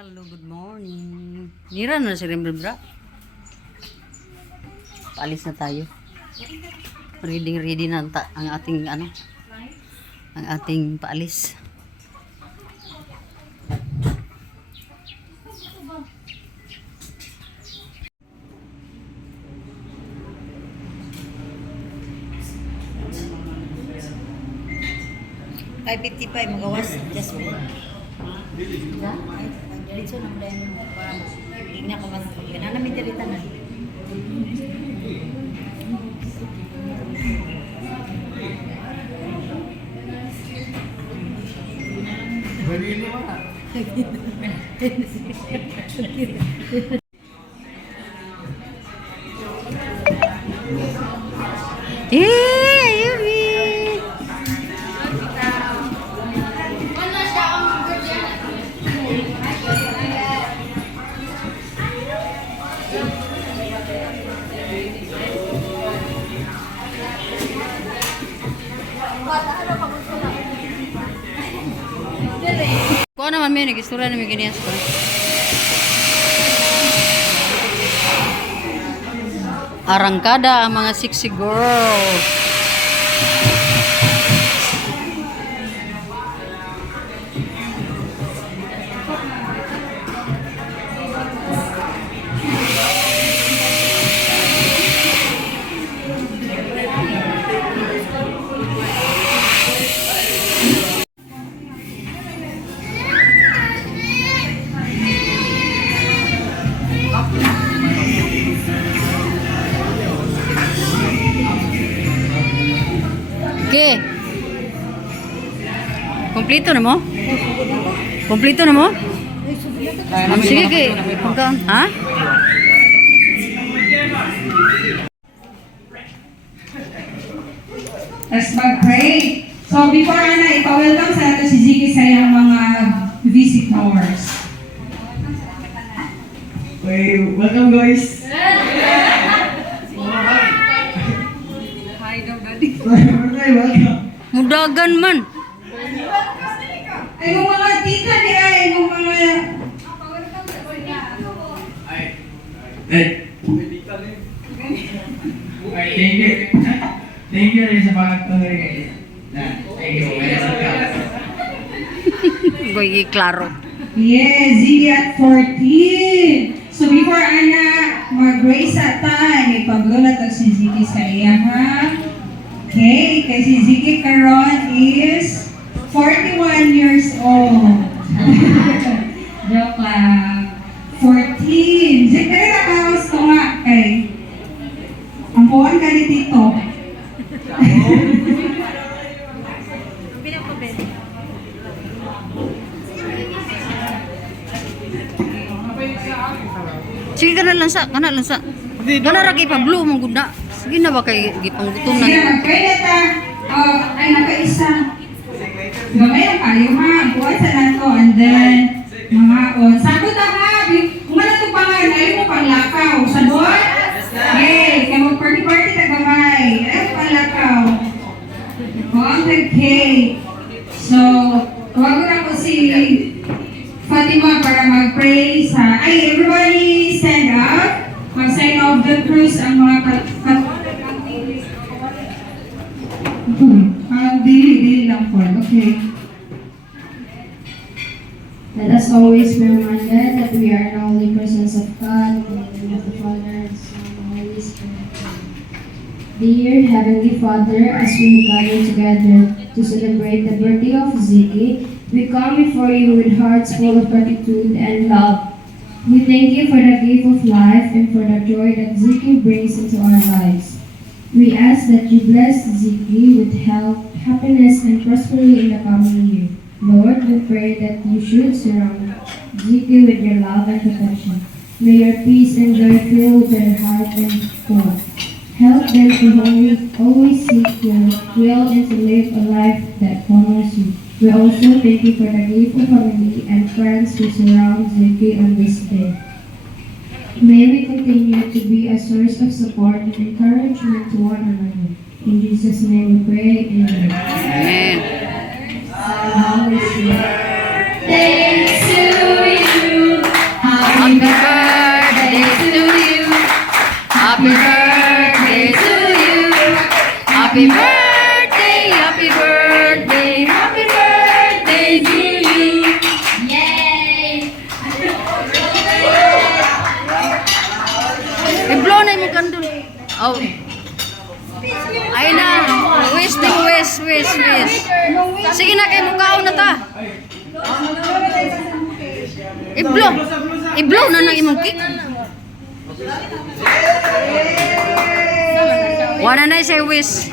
Hello, good morning. Nira na si Rembra. Paalis na tayo. Ready na ang ating ang ating paalis. Ay, 55, magawas. Jasmine. Ya? Ay, dito na dahil mo. Hindi na ka matapag. Ganaan namin dito na. Ayumi! Kung naman may nag-istura na may ganyan sa arangkada ang mga sexy girls. Okay. Kompleto na mo? Kompleto na mo? Sige, okay. Ha? Let's mag-pray. So before ipa-welcome sa natin si Ziki sa iyang mga visitors. Okay, welcome guys. Hi daw, Daddy. Okay, welcome. Mudagan man. Ay, yung mga tita ni ay, yung mga... Thank you. Thank you rin sa pagtuloy guys. Thank you. Goy klaro. Yes, Ziki at 14. So before mag-raise at time, ipaglulat ang si Ziki sa iya, ha? Okay, kay si Ziki karon is 41 years old. Joke lang. 14. Ziki, nakakaos ko nga kay ang puwan ka ni Tito. Sige kana lang sa. Kana ra kay Pablo mong gunda. Sige na ba kay gipanggutom na. Sige, mag-pray na ta. Ay, nakaisa. Gamay ang kayo, ha? Buwan sa nato. And then, mga on. Sagot na, ha? Kung wala itong pangalan, ayaw mo panglakaw. Sagot? Okay. Kaya mag-party-party na gamay. Ayaw mo panglakaw. Okay. So, tawagan ako si Fatima para mag-pray sa... Ay, everybody stand up. Mag-sign off the cruise ang mga dili lang po. Okay. Let us always be reminded that we are in the holy presence of God, in the name of the Father, the Son, and the Holy Spirit. Dear Heavenly Father, as we gather together to celebrate the birthday of Ziki, we come before you with hearts full of gratitude and love. We thank you for the gift of life and for the joy that Ziki brings into our lives. We ask that you bless Ziki with health, happiness, and prosperity in the coming year. Lord, we pray that you should surround Ziki with your love and protection. May your peace and joy fill their heart and soul. Help them to always seek your will and to live a life that honors you. We also thank you for the gift of family and friends who surround Ziki on this day. May we continue to be a source of support and encouragement to one another. In Jesus' name we pray. Amen. Amen. Holy Spirit. Thanks to you. Oh. Ayun na. Wish ting wish. Sige na kay mukhaon na ta. I-blow na ng imong cake. Wala na siya wish.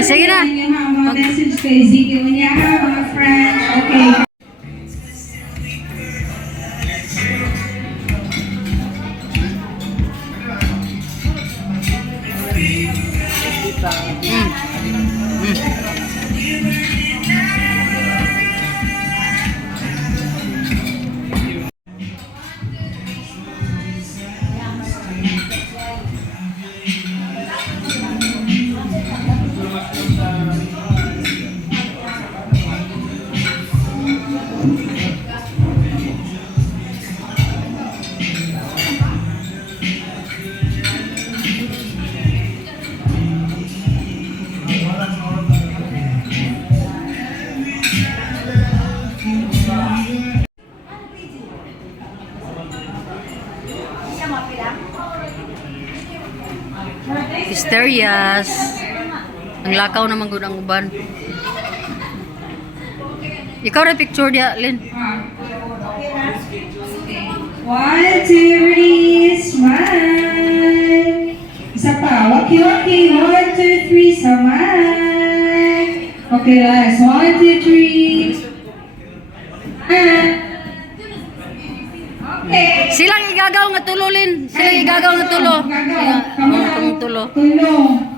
Sige na. Mga message kay Ziggy niya ha, mga friends. Okay. Mysterious. Ang lakaw naman gud ang uban. Ikaw ra picture dia, Lin. 1, 2, ready, smile. Isa pa, waki-waki. 1, 2, 3, smile. Okay, last. 1, 2, 3. Okay. Silang igagaw nga tulo, Lin. Silang igagaw nga tulo. Silang tulo. Tulong.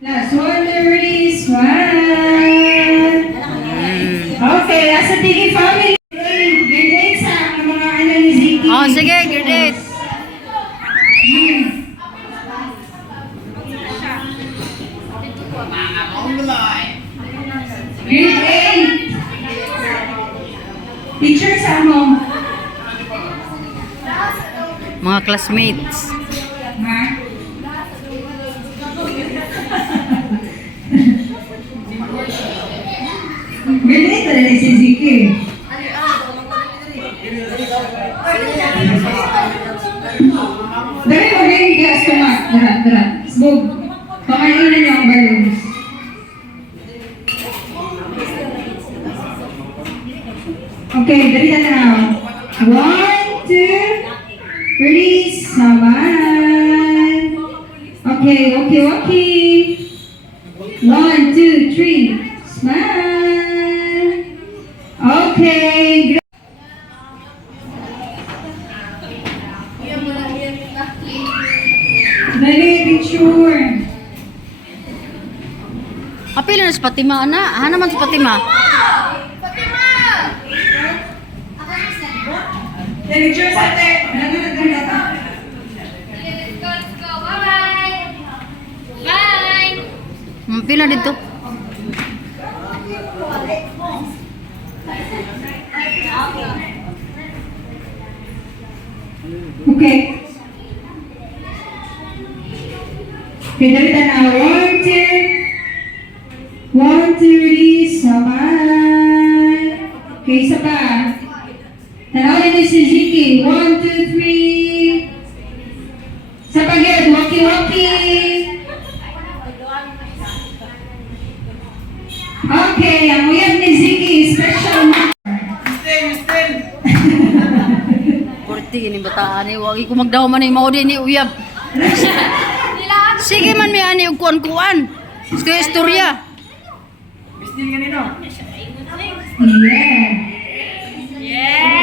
Last 1, 2, ready, smile. Okay, last sa Tigi family. Grade 8 sa mga ano ni Ziggy. Oh, sige, grade 8. Grade 8. Teacher sa mo. Mga classmates. Ha? Grade 8 talaga si Ziggy. Dali mo rin gas tumak. Dara. Sbog. Pakainin na niyo ang balloons. Okay, dali na now. 1, 2, 3, saman. Okay. 1, 2, 3, smile. Okay. Dali, picture. Apil na sa Fatima, ana. Ha naman sa Fatima. Dali, picture sa ate. Pila dito. Okay. Okay, dali na. 1, 2, 3, saman. Okay, isa pa. Tanawin niyo si Ziggy. 1, 2, 3. Sa pag-yad, waki-waki. Okay, ang uyab ni Ziggy, special number. Kurti gini bataan ni wagi ko magdaw man ni mao ni uyab. Sige man may ani og kuan-kuan. Sa istorya. Mistin kanino? Yeah.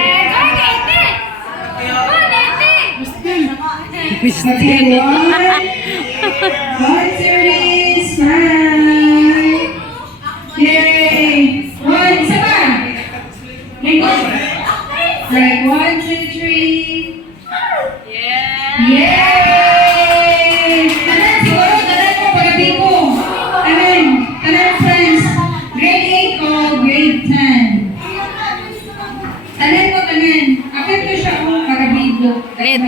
Okay, 1, 2, smile. Yay! 1, isa pa. Right, 1, 2, 3. Yeah!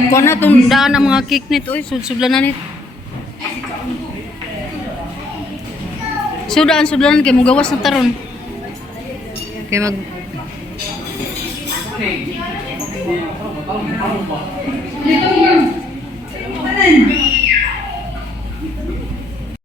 Kuha na itong daan ng mga cake nito. Uy, sudlan na nito. Sudan kay mugawas na taron. Kay mag Dito yun. Kanan.